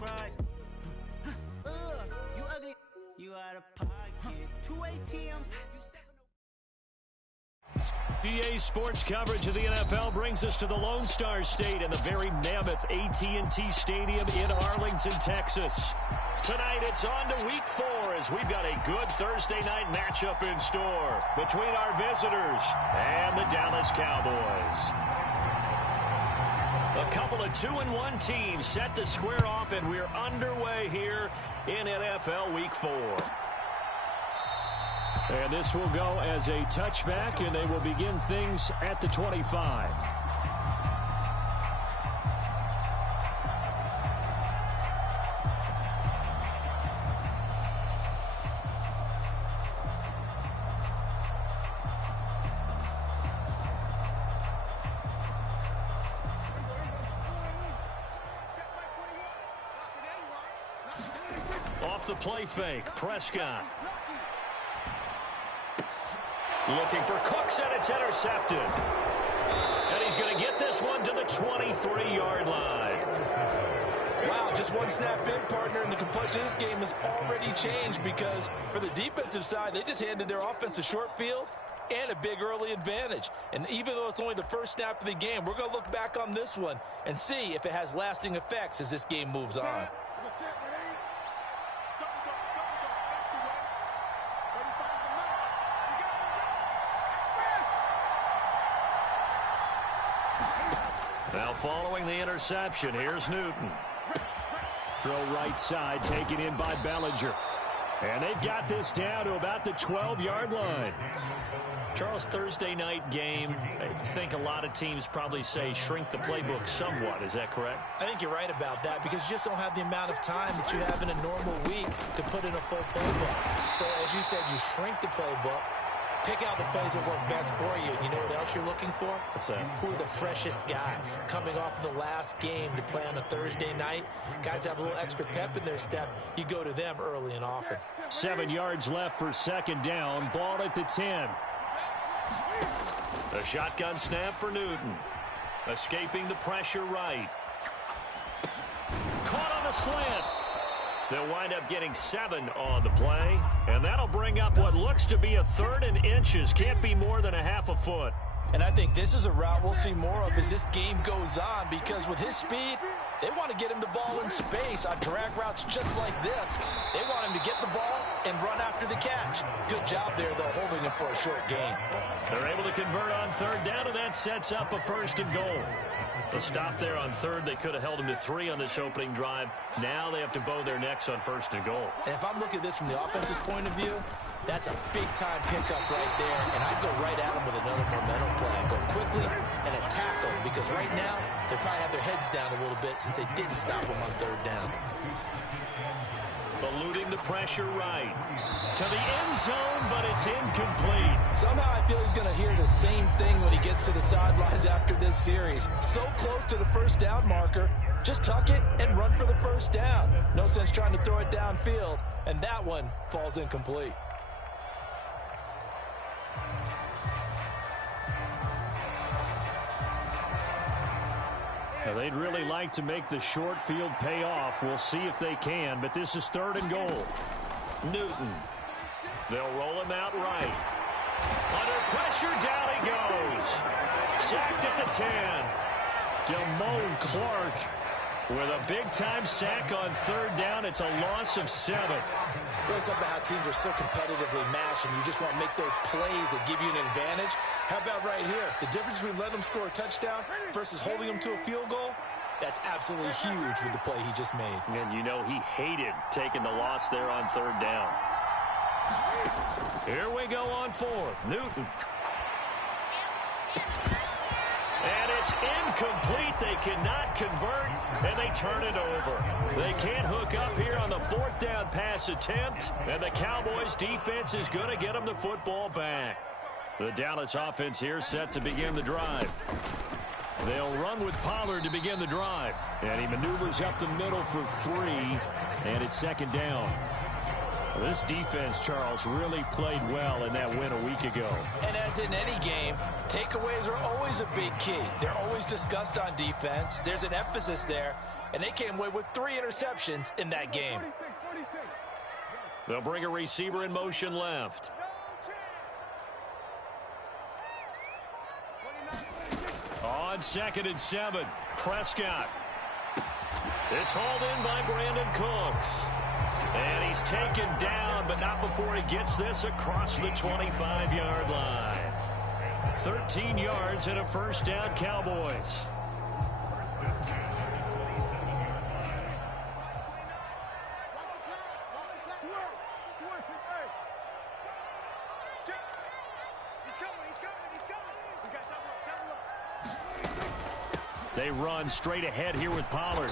fries. You ugly. You out of pocket. 2 ATMs. EA Sports coverage of the NFL brings us to the Lone Star State and the very mammoth AT&T Stadium in Arlington, Texas. Tonight it's on to Week 4 as we've got a good Thursday night matchup in store between our visitors and the Dallas Cowboys. A couple of 2-1 teams set to square off, and we're underway here in NFL Week 4. And this will go as a touchback, and they will begin things at the 25. Off the play fake, Prescott. Looking for Cooks, and it's intercepted. And he's going to get this one to the 23-yard line. Wow, just one snap in, partner, and the complexion of this game has already changed because for the defensive side, they just handed their offense a short field and a big early advantage. And even though it's only the first snap of the game, we're going to look back on this one and see if it has lasting effects as this game moves on. Now following the interception, here's Newton. Throw right side, taken in by Bellinger. And they've got this down to about the 12-yard line. Charles, Thursday night game, I think a lot of teams probably say shrink the playbook somewhat. Is that correct? I think you're right about that because you just don't have the amount of time that you have in a normal week to put in a full playbook. So as you said, you shrink the playbook. Pick out the plays that work best for you. You know what else you're looking for? What's that? Who are the freshest guys? Coming off of the last game to play on a Thursday night, guys have a little extra pep in their step. You go to them early and often. 7 yards left for second down. Ball at the 10. A shotgun snap for Newton. Escaping the pressure right. Caught on the slant. They'll wind up getting 7 on the play, and that'll bring up what looks to be a 3rd and inches. Can't be more than a half a foot. And I think this is a route we'll see more of as this game goes on because with his speed, they want to get him the ball in space on drag routes just like this. They want him to get the ball and run after the catch. Good job there, though, holding him for a short gain. They're able to convert on 3rd down, and that sets up a 1st and goal. The stop there on 3rd, they could have held him to 3 on this opening drive. Now they have to bow their necks on 1st and goal. And if I'm looking at this from the offense's point of view, that's a big-time pickup right there, and I'd go right at him with another momentum play. Go quickly and attack them because right now they probably have their heads down a little bit since they didn't stop him on 3rd down. Eluding the pressure right. To the end zone, but it's incomplete. Somehow I feel he's going to hear the same thing when he gets to the sidelines after this series. So close to the 1st down marker. Just tuck it and run for the 1st down. No sense trying to throw it downfield, and that one falls incomplete. Now, they'd really like to make the short field pay off. We'll see if they can, but this is 3rd and goal. Newton. They'll roll him out right. Under pressure, down he goes. Sacked at the 10. Damone Clark with a big-time sack on 3rd down. It's a loss of 7. It's about how teams are so competitively matched, and you just want to make those plays that give you an advantage. How about right here? The difference between letting them score a touchdown versus holding them to a field goal, that's absolutely huge with the play he just made. And you know he hated taking the loss there on 3rd down. Here we go on 4th. Newton. And it's incomplete. They cannot convert, and they turn it over. They can't hook up here on the 4th down pass attempt, and the Cowboys defense is going to get them the football back. The Dallas offense here set to begin the drive. They'll run with Pollard to begin the drive, and he maneuvers up the middle for 3, and it's 2nd down. This defense, Charles, really played well in that win a week ago. And as in any game, takeaways are always a big key. They're always discussed on defense. There's an emphasis there. and they came away with 3 interceptions in that game. They'll bring a receiver in motion left. On 2nd and 7, Prescott. It's hauled in by Brandon Cooks. And he's taken down, but not before he gets this across the 25-yard line. 13 yards and a first down, Cowboys. They run straight ahead here with Pollard.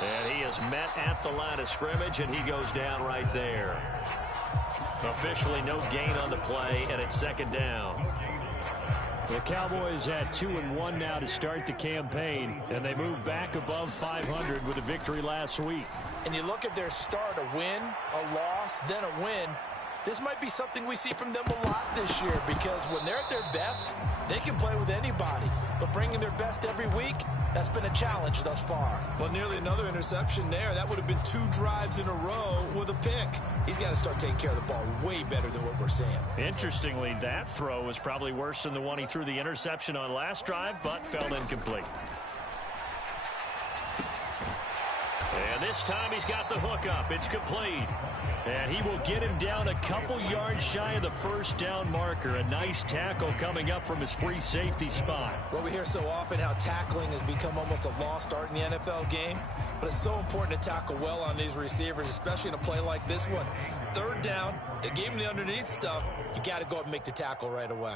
And he is met at the line of scrimmage, and he goes down right there. Officially no gain on the play, and it's 2nd down. The Cowboys at 2-1 now to start the campaign, and they move back above 500 with a victory last week. And you look at their start, a win, a loss, then a win. This might be something we see from them a lot this year, because when they're at their best, they can play with anybody. But bringing their best every week, that's been a challenge thus far. Well, nearly another interception there. That would have been 2 drives in a row with a pick. He's got to start taking care of the ball way better than what we're seeing. Interestingly, that throw was probably worse than the one he threw the interception on last drive, but fell incomplete. And this time he's got the hook up. It's complete. And he will get him down a couple yards shy of the first down marker. A nice tackle coming up from his free safety spot. Well, we hear so often how tackling has become almost a lost art in the NFL game. But it's so important to tackle well on these receivers, especially in a play like this one. 3rd down, they gave him the underneath stuff. You got to go up and make the tackle right away.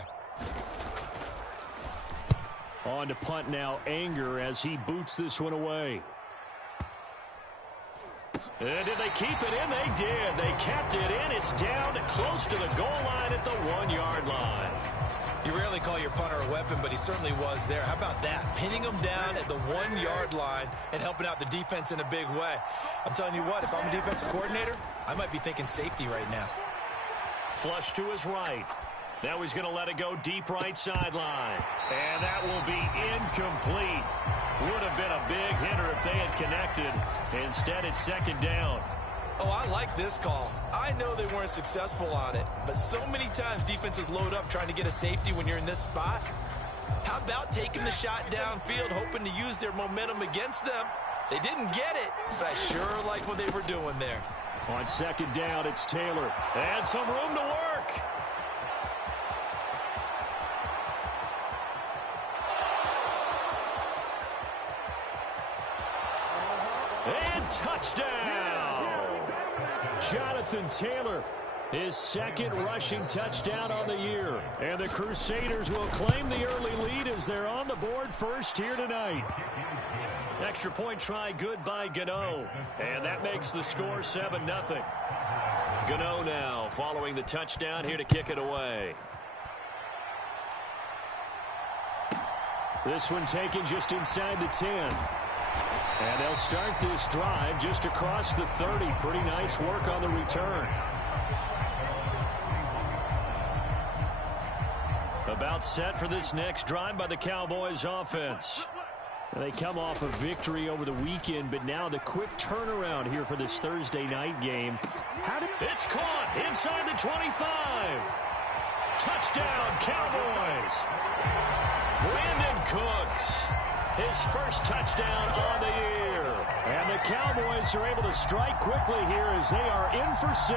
On to punt now, Anger, as he boots this one away. And did they keep it in? They did. They kept it in. It's down close to the goal line at the 1-yard line. You rarely call your punter a weapon, but he certainly was there. How about that? Pinning him down at the 1-yard line and helping out the defense in a big way. I'm telling you what, if I'm a defensive coordinator, I might be thinking safety right now. Flush to his right. Now he's going to let it go deep right sideline. And that will be incomplete. Would have been a big hitter if they had connected. Instead, it's 2nd down. Oh, I like this call. I know they weren't successful on it, but so many times defenses load up trying to get a safety when you're in this spot. How about taking the shot downfield, hoping to use their momentum against them? They didn't get it, but I sure like what they were doing there. On 2nd down, it's Taylor. And some room to work. And touchdown! Jonathan Taylor, his 2nd rushing touchdown on the year. And the Crusaders will claim the early lead as they're on the board first here tonight. Extra point try good by Gano. And that makes the score 7-0. Gano now following the touchdown here to kick it away. This one taken just inside the 10. And they'll start this drive just across the 30. Pretty nice work on the return. About set for this next drive by the Cowboys offense. They come off a victory over the weekend, but now the quick turnaround here for this Thursday night game. It's caught inside the 25. Touchdown, Cowboys. Brandon Cooks, his first touchdown on the year. And the Cowboys are able to strike quickly here as they are in for 6.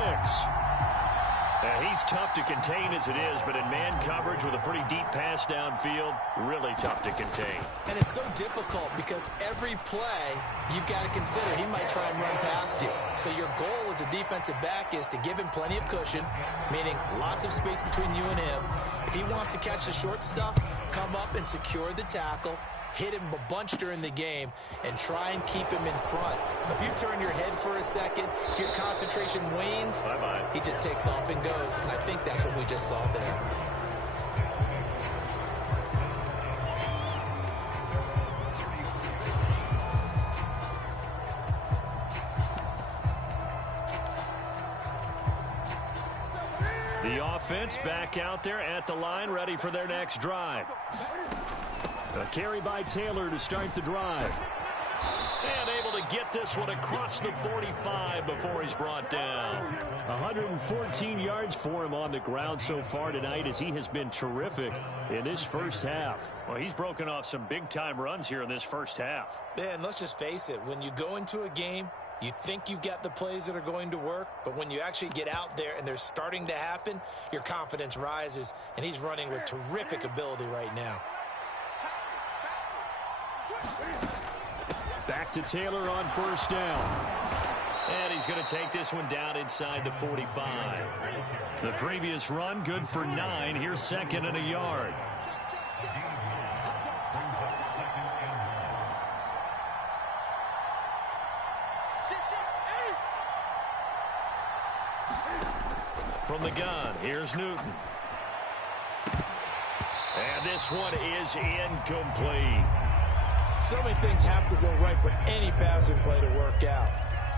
He's tough to contain as it is, but in man coverage with a pretty deep pass downfield, really tough to contain. And it's so difficult because every play you've got to consider he might try and run past you. So your goal as a defensive back is to give him plenty of cushion, meaning lots of space between you and him. If he wants to catch the short stuff, come up and secure the tackle, hit him a bunch during the game, and try and keep him in front. If you turn your head for a second, if your concentration wanes, bye-bye, he just takes off and goes. And I think that's what we just saw there. The offense back out there at the line, ready for their next drive. A carry by Taylor to start the drive. And able to get this one across the 45 before he's brought down. 114 yards for him on the ground so far tonight as he has been terrific in this first half. Well, he's broken off some big-time runs here in this first half. And let's just face it, when you go into a game, you think you've got the plays that are going to work, but when you actually get out there and they're starting to happen, your confidence rises, and he's running with terrific ability right now. Back to Taylor on first down. And he's going to take this one down inside the 45. The previous run, good for 9. Here's second and a yard. From the gun, here's Newton. And this one is incomplete. So many things have to go right for any passing play to work out.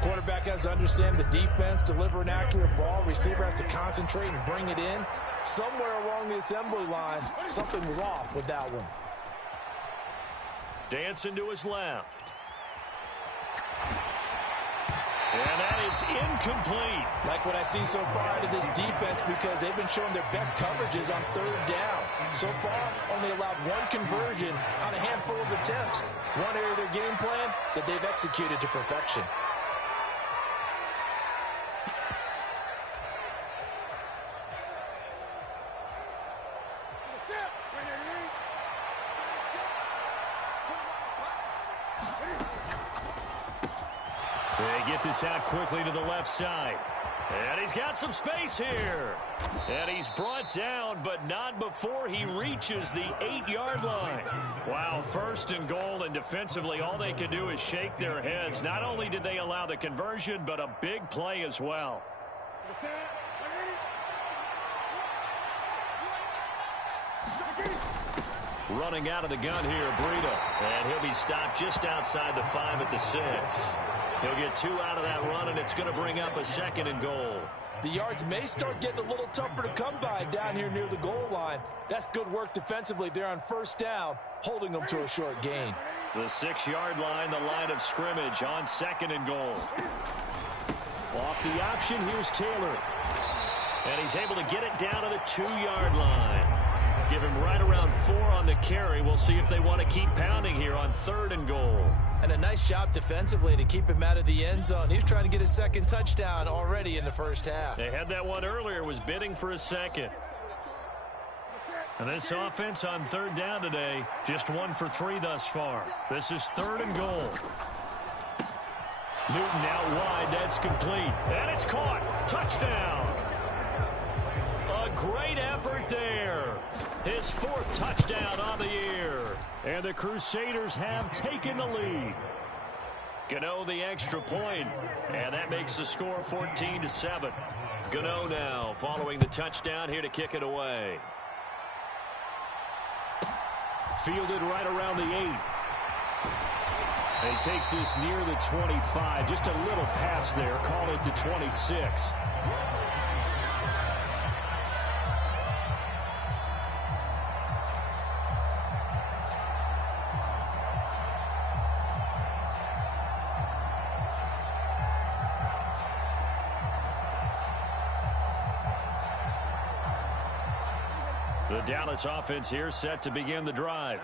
Quarterback has to understand the defense, deliver an accurate ball. Receiver has to concentrate and bring it in. Somewhere along the assembly line, something was off with that one. Dancing to his left. And that is incomplete. Like what I see so far out of this defense because they've been showing their best coverages on third down. So far, only allowed one conversion on a handful of attempts. One area of their game plan that they've executed to perfection. They get this out quickly to the left side. And he's got some space here. And he's brought down, but not before he reaches the 8-yard line. Wow, first and goal, and defensively all they can do is shake their heads. Not only did they allow the conversion, but a big play as well. Running out of the gun here, Breida. And he'll be stopped just outside the 5 at the 6. He'll get 2 out of that run, and it's going to bring up a second and goal. The yards may start getting a little tougher to come by down here near the goal line. That's good work defensively there on first down, holding them to a short gain. The 6-yard line, the line of scrimmage on second and goal. Off the option, here's Taylor. And he's able to get it down to the 2-yard line. Give him right around 4 on the carry. We'll see if they want to keep pounding here on third and goal. And a nice job defensively to keep him out of the end zone. He was trying to get his second touchdown already in the first half. They had that one earlier, was bidding for a second. And this offense on third down today, just 1 for 3 thus far. This is third and goal. Newton out wide, that's complete. And it's caught. Touchdown. A great effort there. His 4th touchdown on the year. And the Crusaders have taken the lead. Gano the extra point, and that makes the score 14-7. Gano now following the touchdown here to kick it away. Fielded right around the 8. And he takes this near the 25. Just a little pass there. Call it the 26. The Dallas offense here set to begin the drive.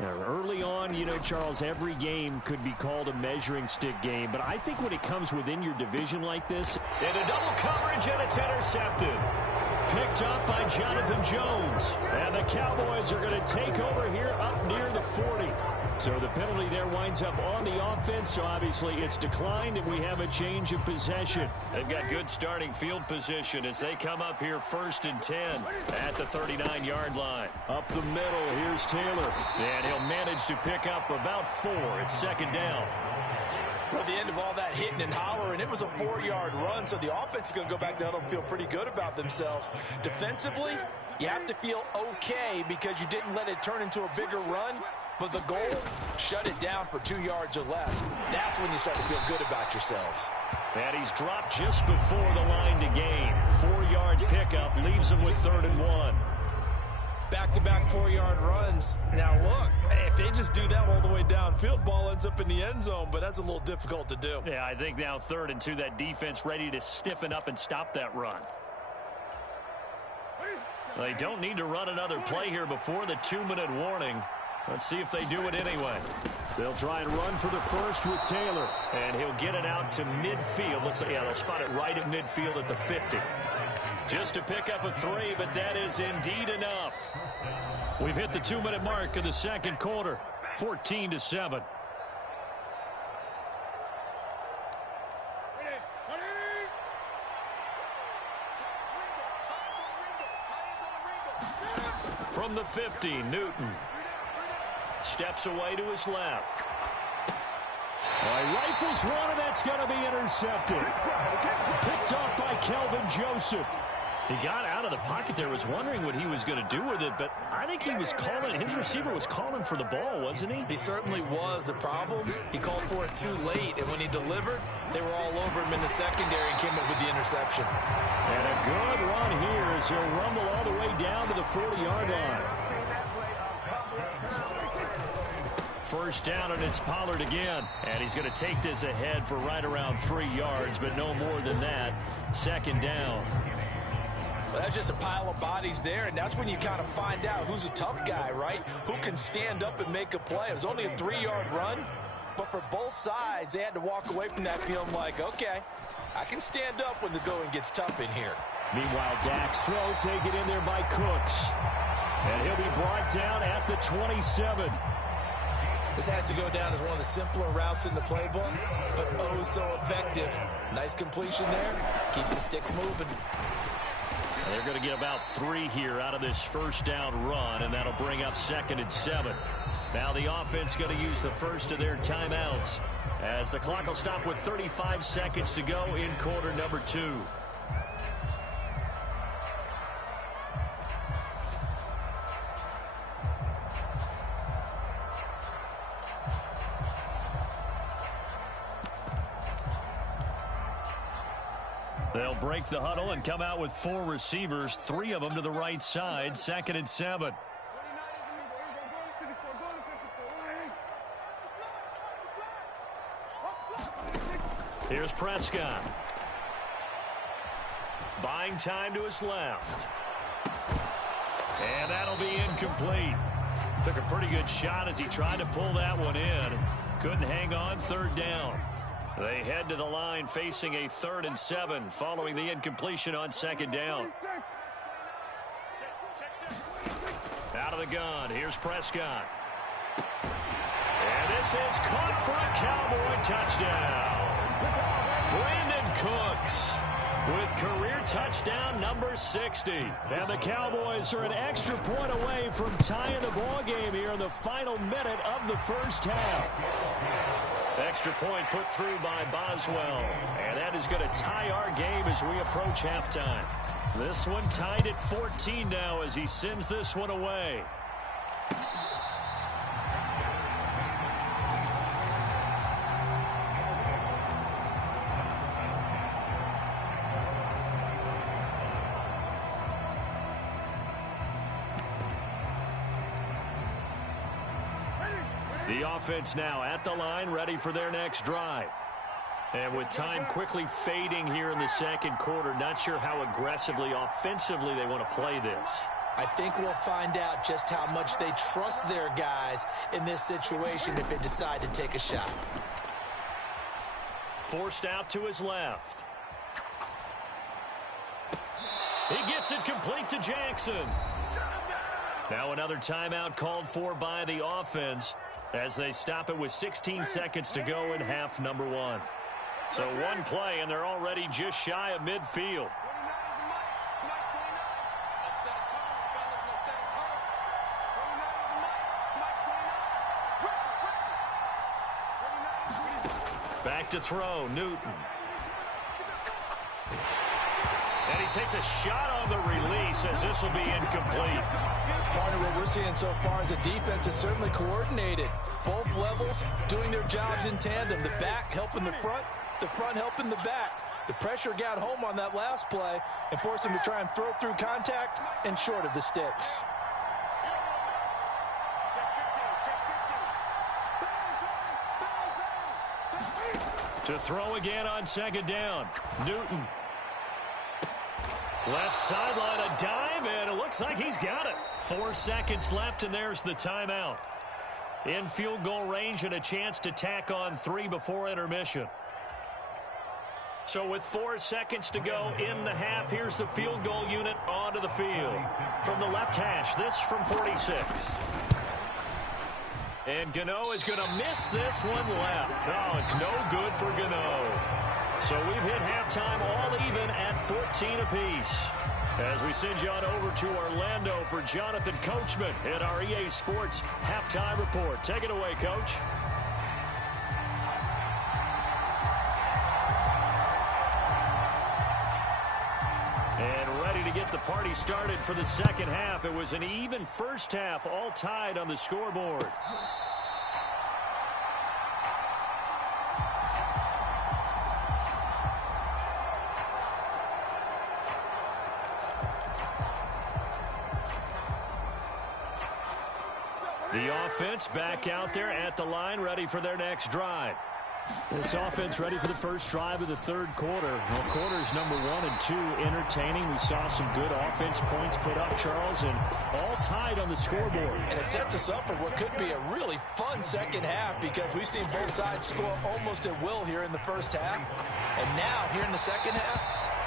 Now, early on, you know, Charles, every game could be called a measuring stick game. But I think when it comes within your division like this. Into double coverage, and it's intercepted. Picked up by Jonathan Jones. And the Cowboys are going to take over here up near the 40. So the penalty there winds up on the offense. So obviously it's declined, and we have a change of possession. They've got good starting field position as they come up here 1st and 10 at the 39-yard line. Up the middle, here's Taylor. And he'll manage to pick up about 4. It's 2nd down. Well, at the end of all that hitting and hollering, it was a 4-yard run, so the offense is going to go back down and feel pretty good about themselves. Defensively, you have to feel okay because you didn't let it turn into a bigger run, but the goal, shut it down for 2 yards or less. That's when you start to feel good about yourselves. And he's dropped just before the line to gain. 4-yard pickup leaves him with 3rd and 1. Back-to-back 4-yard runs. Now, look, if they just do that all the way downfield, ball ends up in the end zone, but that's a little difficult to do. Yeah, I think now 3rd and 2, that defense ready to stiffen up and stop that run. They don't need to run another play here before the 2-minute warning. Let's see if they do it anyway. They'll try and run for the first with Taylor. And he'll get it out to midfield. Looks like, yeah, they'll spot it right at midfield at the 50. Just to pick up a 3, but that is indeed enough. We've hit the 2-minute mark of the second quarter. 14-7. From the 50, Newton steps away to his left. Rifles one, and that's going to be intercepted. Picked off by Kelvin Joseph. He got out of the pocket there, was wondering what he was going to do with it, but I think he was calling, his receiver was calling for the ball, wasn't he? He certainly was. The problem, he called for it too late, and when he delivered, they were all over him in the secondary and came up with the interception. And a good run here as he'll rumble all the way down to the 40-yard line. First down, and it's Pollard again. And he's going to take this ahead for right around 3 yards, but no more than that. Second down. Well, that's just a pile of bodies there, and that's when you kind of find out who's a tough guy, right? Who can stand up and make a play. It was only a 3-yard run, but for both sides, they had to walk away from that feeling like, okay, I can stand up when the going gets tough in here. Meanwhile, Dak's throw taken in there by Cooks. And he'll be brought down at the 27. This has to go down as one of the simpler routes in the playbook, but oh so effective. Nice completion there. Keeps the sticks moving. They're going to get about 3 here out of this first down run, and that'll bring up 2nd and 7. Now the offense going to use the first of their timeouts as the clock will stop with 35 seconds to go in quarter number 2. They'll break the huddle and come out with 4 receivers, 3 of them to the right side. 2nd and 7. Here's Prescott. Buying time to his left. And that'll be incomplete. Took a pretty good shot as he tried to pull that one in. Couldn't hang on. 3rd down. They head to the line facing a 3rd and 7 following the incompletion on 2nd down. Out of the gun. Here's Prescott. And this is caught for a Cowboy touchdown. Brandon Cooks with career touchdown number 60. And the Cowboys are an extra point away from tying the ball game here in the final minute of the first half. Extra point put through by Boswell. And that is going to tie our game as we approach halftime. This one tied at 14 now as he sends this one away. The offense now at the line, ready for their next drive. And with time quickly fading here in the second quarter, not sure how aggressively, offensively they want to play this. I think we'll find out just how much they trust their guys in this situation if they decide to take a shot. Forced out to his left. He gets it complete to Jackson. Now another timeout called for by the offense as they stop it with 16 seconds to go in half number 1. So one play, and they're already just shy of midfield. Back to throw, Newton. And he takes a shot on the release as this will be incomplete. Partner, what we're seeing so far is the defense is certainly coordinated. Both levels doing their jobs in tandem. The back helping the front helping the back. The pressure got home on that last play and forced him to try and throw through contact and short of the sticks. To throw again on second down. Newton. Left sideline, a dive, and it looks like he's got it. 4 seconds left, and there's the timeout. In field goal range and a chance to tack on 3 before intermission. So with 4 seconds to go in the half, here's the field goal unit onto the field. From the left hash, this from 46. And Gano is going to miss this one left. Oh, it's no good for Gano. So we've hit halftime all even at 14 apiece. As we send you on over to Orlando for Jonathan Coachman in our EA Sports Halftime Report. Take it away, Coach. And ready to get the party started for the second half. It was an even first half, all tied on the scoreboard. The offense back out there at the line, ready for their next drive. This offense ready for the first drive of the third quarter. Well, quarters number 1 and 2 entertaining. We saw some good offense points put up, Charles, and all tied on the scoreboard. And it sets us up for what could be a really fun second half because we've seen both sides score almost at will here in the first half. And now, here in the second half,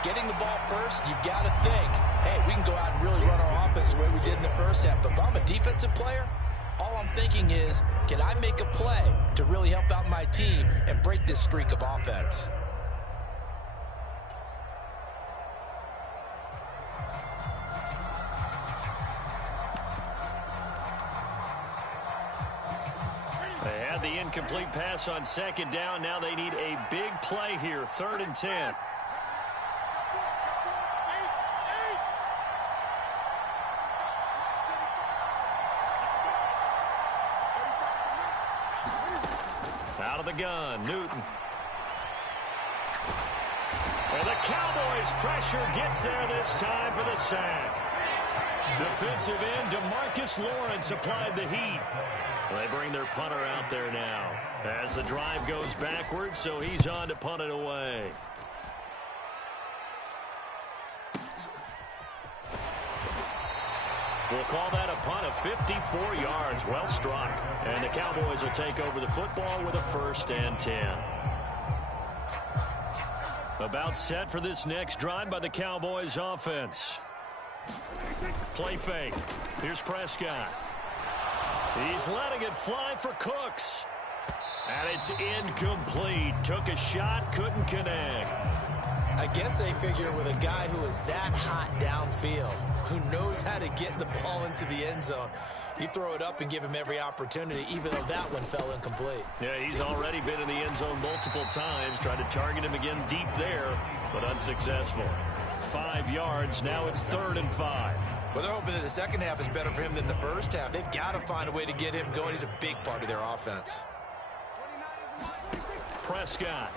getting the ball first, you've got to think, hey, we can go out and really run our offense the way we did in the first half. But if I'm a defensive player, all I'm thinking is, can I make a play to really help out my team and break this streak of offense? They had the incomplete pass on second down. Now they need a big play here, 3rd and 10. Out of the gun, Newton. And the Cowboys' pressure gets there this time for the sack. Defensive end DeMarcus Lawrence applied the heat. They bring their punter out there now as the drive goes backwards, so he's on to punt it away. We'll call that a punt of 54 yards. Well struck. And the Cowboys will take over the football with a 1st and 10. About set for this next drive by the Cowboys offense. Play fake. Here's Prescott. He's letting it fly for Cooks. And it's incomplete. Took a shot, couldn't connect. I guess they figure with a guy who is that hot downfield, who knows how to get the ball into the end zone, you throw it up and give him every opportunity, even though that one fell incomplete. Yeah, he's already been in the end zone multiple times, tried to target him again deep there, but unsuccessful. 5 yards, now it's 3rd and 5. Well, they're hoping that the second half is better for him than the first half. They've got to find a way to get him going. He's a big part of their offense. Prescott.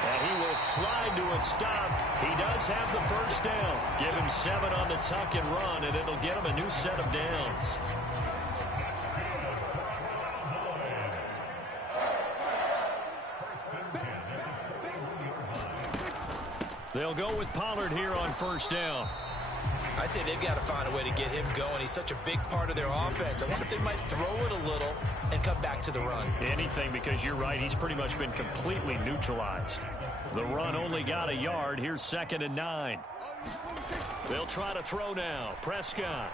And he will slide to a stop. He does have the first down. Give him 7 on the tuck and run, and it'll get him a new set of downs. They'll go with Pollard here on 1st down. I'd say they've got to find a way to get him going. He's such a big part of their offense. I wonder if they might throw it a little and come back to the run. Anything, because you're right. He's pretty much been completely neutralized. The run only got a yard. Here's 2nd and 9. They'll try to throw now. Prescott.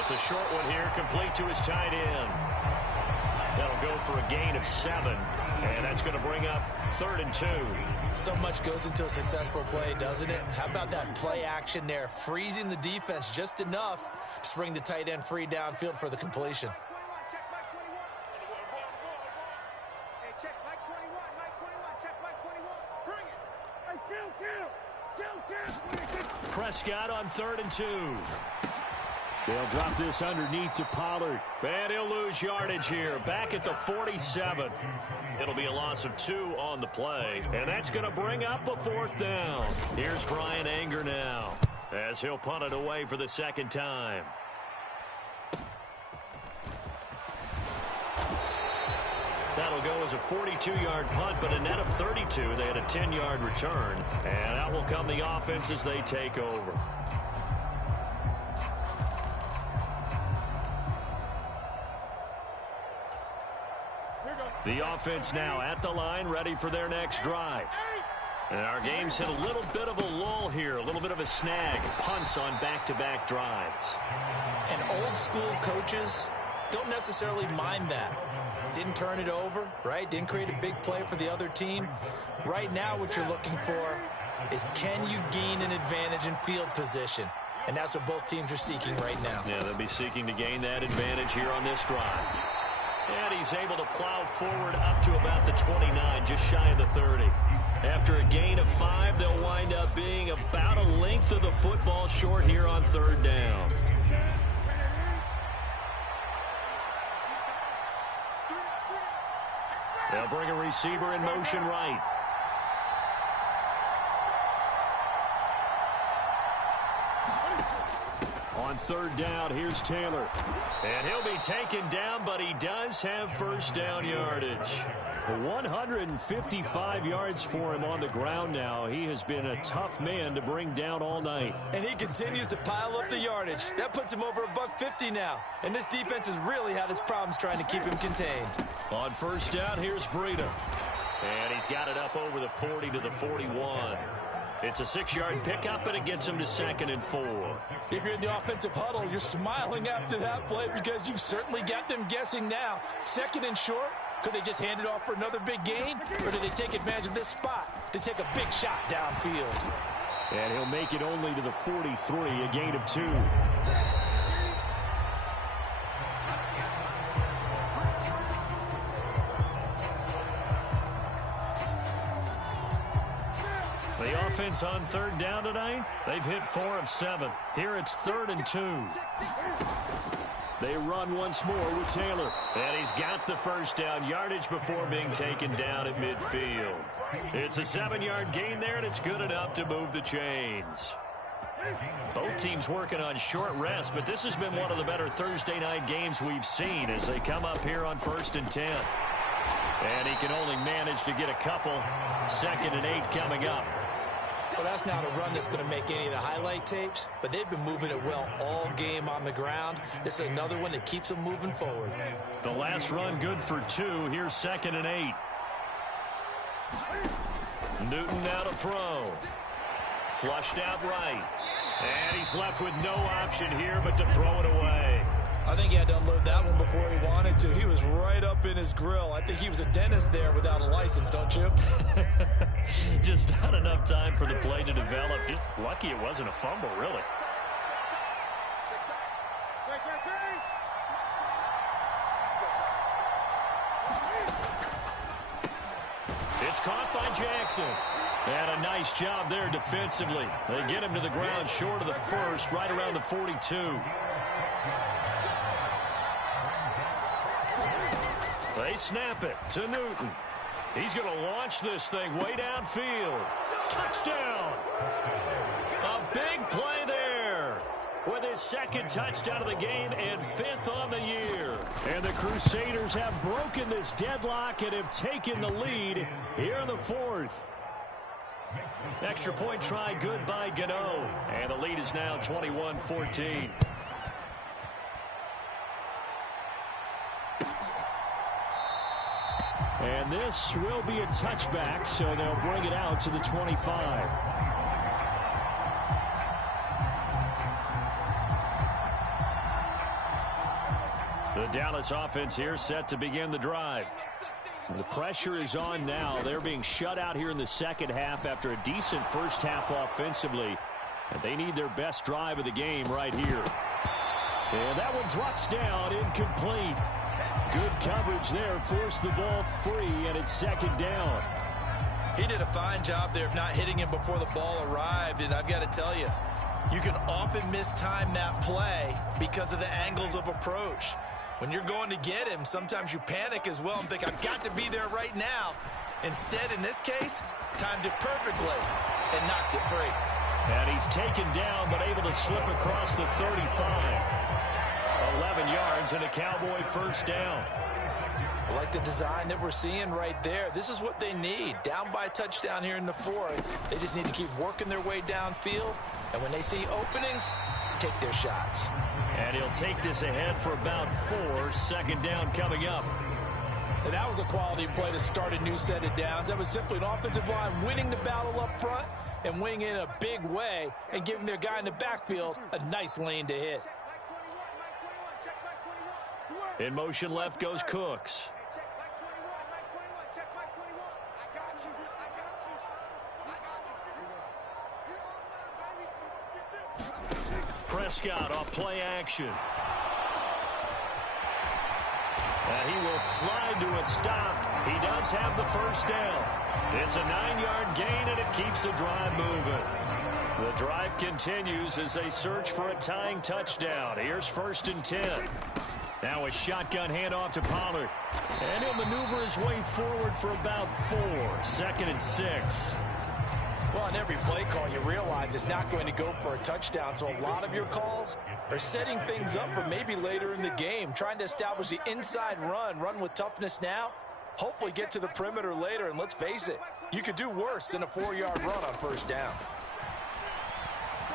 It's a short one here, complete to his tight end. That'll go for a gain of 7, and that's going to bring up 3rd and 2. So much goes into a successful play, doesn't it? How about that play action there, freezing the defense just enough to bring the tight end free downfield for the completion. Prescott on 3rd and 2. They'll drop this underneath to Pollard. And he'll lose yardage here. Back at the 47. It'll be a loss of 2 on the play. And that's going to bring up a 4th down. Here's Brian Anger now, as he'll punt it away for the 2nd time. That'll go as a 42-yard punt, but a net of 32. They had a 10-yard return, and that will come the offense as they take over. The offense now at the line, ready for their next drive. And our game's hit a little bit of a lull here, a little bit of a snag. Punts on back-to-back drives. And old-school coaches don't necessarily mind that. Didn't turn it over, right? Didn't create a big play for the other team. Right now what you're looking for is, can you gain an advantage in field position? And that's what both teams are seeking right now. Yeah, they'll be seeking to gain that advantage here on this drive. And he's able to plow forward up to about the 29, just shy of the 30. After a gain of 5, they'll wind up being about a length of the football short here on third down. They'll bring a receiver in motion right. On third down, here's Taylor. And he'll be taken down, but he does have first down yardage. 155 yards for him on the ground now. He has been a tough man to bring down all night. And he continues to pile up the yardage. That puts him over $150 now. And this defense has really had its problems trying to keep him contained. On first down, here's Breida. And he's got it up over the 40 to the 41. It's a 6-yard pickup, and it gets him to 2nd and 4. If you're in the offensive huddle, you're smiling after that play because you've certainly got them guessing now. 2nd and short. Could they just hand it off for another big gain? Or do they take advantage of this spot to take a big shot downfield? And he'll make it only to the 43, a gain of 2. The offense on third down tonight, they've hit 4 of 7. Here it's 3rd and 2. They run once more with Taylor. And he's got the first down yardage before being taken down at midfield. It's a 7-yard gain there, and it's good enough to move the chains. Both teams working on short rest, but this has been one of the better Thursday night games we've seen as they come up here on 1st and 10. And he can only manage to get a couple. 2nd and 8 coming up. Well, that's not a run that's going to make any of the highlight tapes, but they've been moving it well all game on the ground. This is another one that keeps them moving forward. The last run good for 2. Here's 2nd and 8. Newton now to throw. Flushed out right. And he's left with no option here but to throw it away. I think he had to unload that one before he wanted to. He was right up in his grill. I think he was a dentist there without a license, don't you? Just not enough time for the play to develop. Just lucky it wasn't a fumble, really. It's caught by Jackson. And a nice job there defensively. They get him to the ground short of the first, right around the 42. They snap it to Newton. He's going to launch this thing way downfield. Touchdown! A big play there with his 2nd touchdown of the game and 5th on the year. And the Crusaders have broken this deadlock and have taken the lead here in the 4th. Extra point try good by Gano. And the lead is now 21-14. And this will be a touchback, so they'll bring it out to the 25. The Dallas offense here set to begin the drive. The pressure is on now. They're being shut out here in the second half after a decent first half offensively. And they need their best drive of the game right here. And that one drops down, incomplete. Good coverage there, forced the ball free, and it's 2nd down. He did a fine job there of not hitting him before the ball arrived, and I've got to tell you, you can often mistime that play because of the angles of approach. When you're going to get him, sometimes you panic as well and think, I've got to be there right now. Instead, in this case, timed it perfectly and knocked it free. And he's taken down, but able to slip across the 35. 11 yards and a Cowboy first down. I like the design that we're seeing right there. This is what they need. Down by a touchdown here in the fourth. They just need to keep working their way downfield. And when they see openings, take their shots. And he'll take this ahead for about 4. Second down coming up. And that was a quality play to start a new set of downs. That was simply an offensive line winning the battle up front and winning in a big way and giving their guy in the backfield a nice lane to hit. In motion left goes Cooks. Prescott off play action. He will slide to a stop. He does have the first down. It's a 9-yard gain, and it keeps the drive moving. The drive continues as they search for a tying touchdown. Here's 1st and 10. Now a shotgun handoff to Pollard. And he'll maneuver his way forward for about 4. 2nd and 6. Well, on every play call, you realize it's not going to go for a touchdown. So a lot of your calls are setting things up for maybe later in the game, trying to establish the inside run with toughness now, hopefully get to the perimeter later. And let's face it, you could do worse than a 4-yard run on 1st down.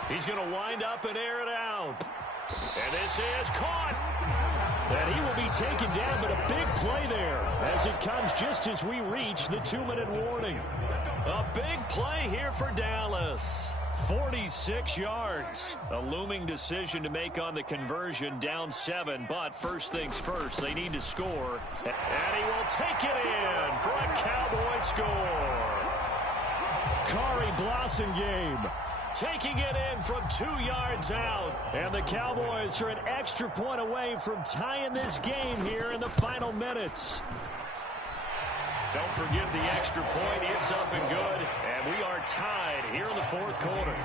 He's going to wind up and air it out. And this is caught. And he will be taken down, but a big play there as it comes just as we reach the 2-minute warning. A big play here for Dallas. 46 yards. A looming decision to make on the conversion, down 7. But first things first, they need to score. And he will take it in for a Cowboy score. Kari Blossengame taking it in from 2 yards out. And the Cowboys are an extra point away from tying this game here in the final minutes. Don't forget the extra point. It's up and good. And we are tied here in the 4th quarter.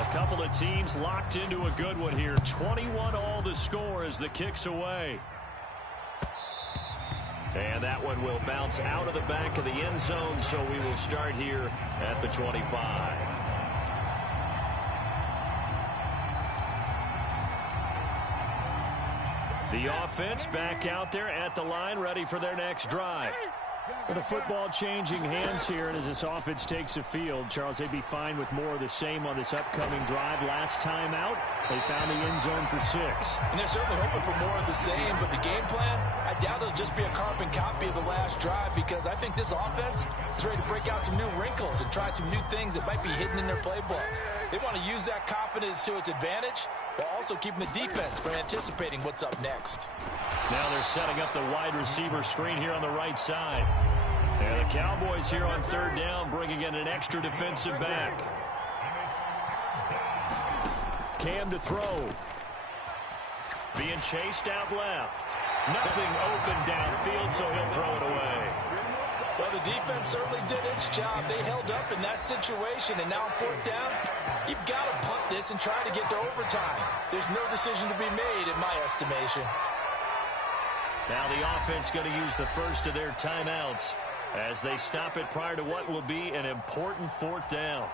A couple of teams locked into a good one here. 21 all the score as the kick's away. And that one will bounce out of the back of the end zone, so we will start here at the 25. The offense back out there at the line, ready for their next drive. With the football changing hands here, and as this offense takes the field, Charles, they'd be fine with more of the same on this upcoming drive. Last time out, they found the end zone for 6. And they're certainly hoping for more of the same, but the game plan, I doubt it'll just be a carbon copy of the last drive, because I think this offense is ready to break out some new wrinkles and try some new things that might be hidden in their playbook. They want to use that confidence to its advantage, while also keeping the defense from anticipating what's up next. Now they're setting up the wide receiver screen here on the right side. And the Cowboys here on 3rd down, bringing in an extra defensive back. Cam to throw. Being chased out left. Nothing open downfield, so he'll throw it away. Well, the defense certainly did its job. They held up in that situation, and now on 4th down, you've got to punt this and try to get to overtime. There's no decision to be made, in my estimation. Now the offense going to use the first of their timeouts as they stop it prior to what will be an important 4th down.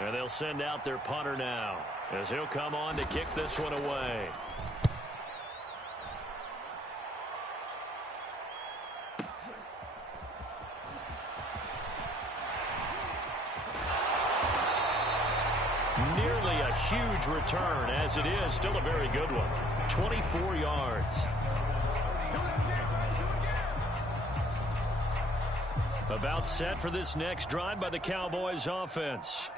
And they'll send out their punter now as he'll come on to kick this one away. Nearly a huge return, as it is still a very good one. 24 yards. About set for this next drive by the Cowboys offense.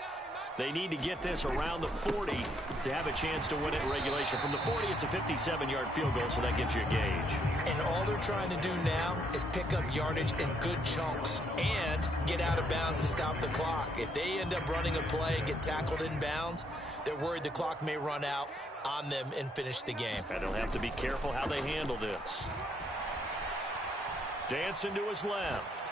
They need to get this around the 40 to have a chance to win it in regulation. From the 40, it's a 57-yard field goal, so that gives you a gauge. And all they're trying to do now is pick up yardage in good chunks and get out of bounds to stop the clock. If they end up running a play and get tackled in bounds, they're worried the clock may run out on them and finish the game. And they'll have to be careful how they handle this. Dancing to his left.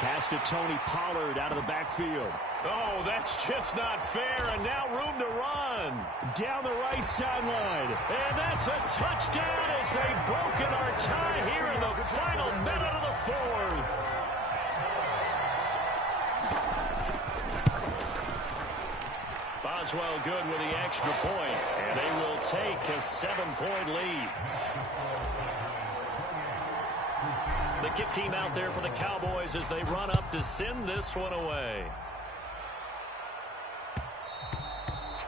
Pass to Tony Pollard out of the backfield. Oh, that's just not fair, and now room to run. Down the right sideline. And that's a touchdown as they've broken our tie here in the final minute of the 4th. Boswell good with the extra point, and they will take a 7-point lead. The kick team out there for the Cowboys as they run up to send this one away.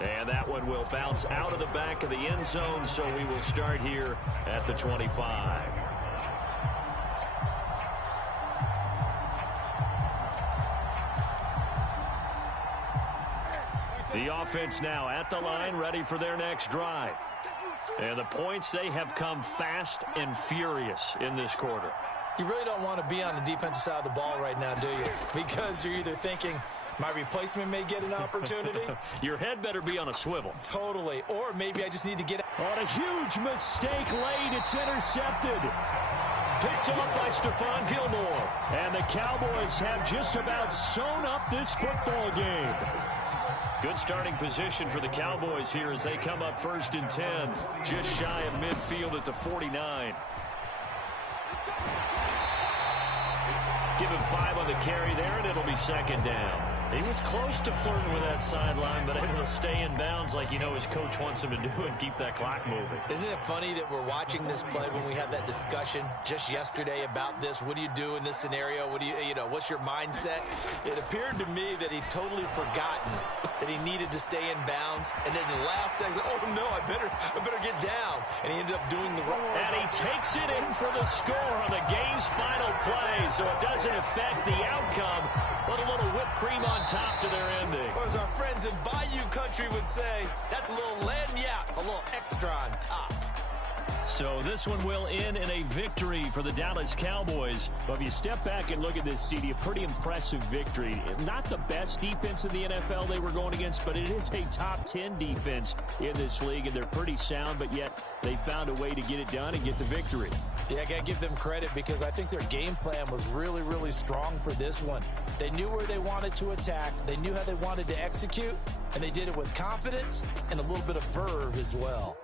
And that one will bounce out of the back of the end zone, so we will start here at the 25. The offense now at the line, ready for their next drive. And the points, they have come fast and furious in this quarter. You really don't want to be on the defensive side of the ball right now, do you? Because you're either thinking, my replacement may get an opportunity. Your head better be on a swivel. Totally. Or maybe I just need to get... On a huge mistake late, it's intercepted. Picked off by Stephon Gilmore. And the Cowboys have just about sewn up this football game. Good starting position for the Cowboys here as they come up 1st and 10. Just shy of midfield at the 49. Give him 5 on the carry there, and it'll be 2nd down. He was close to flirting with that sideline, but able to stay in bounds like his coach wants him to do and keep that clock moving. Isn't it funny that we're watching this play when we had that discussion just yesterday about this? What do you do in this scenario? What do what's your mindset? It appeared to me that he'd totally forgotten that he needed to stay in bounds, and then the last second, oh no, I better get down, and he ended up doing the wrong. And he takes it in for the score on the game's final play, so it doesn't affect the outcome, but a little whipped cream on top to their ending. Or as our friends in Bayou Country would say, that's a little lagniappe, a little extra on top. So this one will end in a victory for the Dallas Cowboys. But if you step back and look at this, CD, a pretty impressive victory. Not the best defense in the NFL they were going against, but it is a top 10 defense in this league, and they're pretty sound, but yet they found a way to get it done and get the victory. Yeah, I got to give them credit because I think their game plan was really, really strong for this one. They knew where they wanted to attack. They knew how they wanted to execute, and they did it with confidence and a little bit of verve as well.